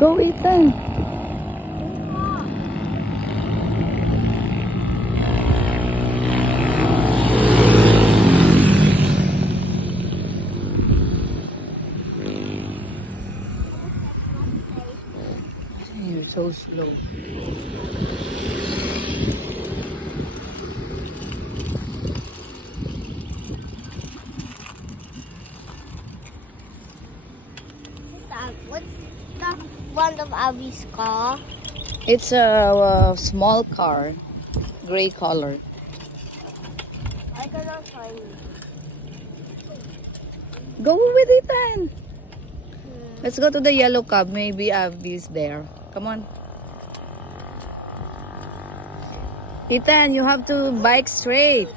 Go, Ethan. You're so slow. What's the one of Abby's car? It's a small car, gray color. I cannot find it. Go with Ethan. Let's go to the yellow cab. Maybe Abby's there. Come on. Ethan, you have to bike straight.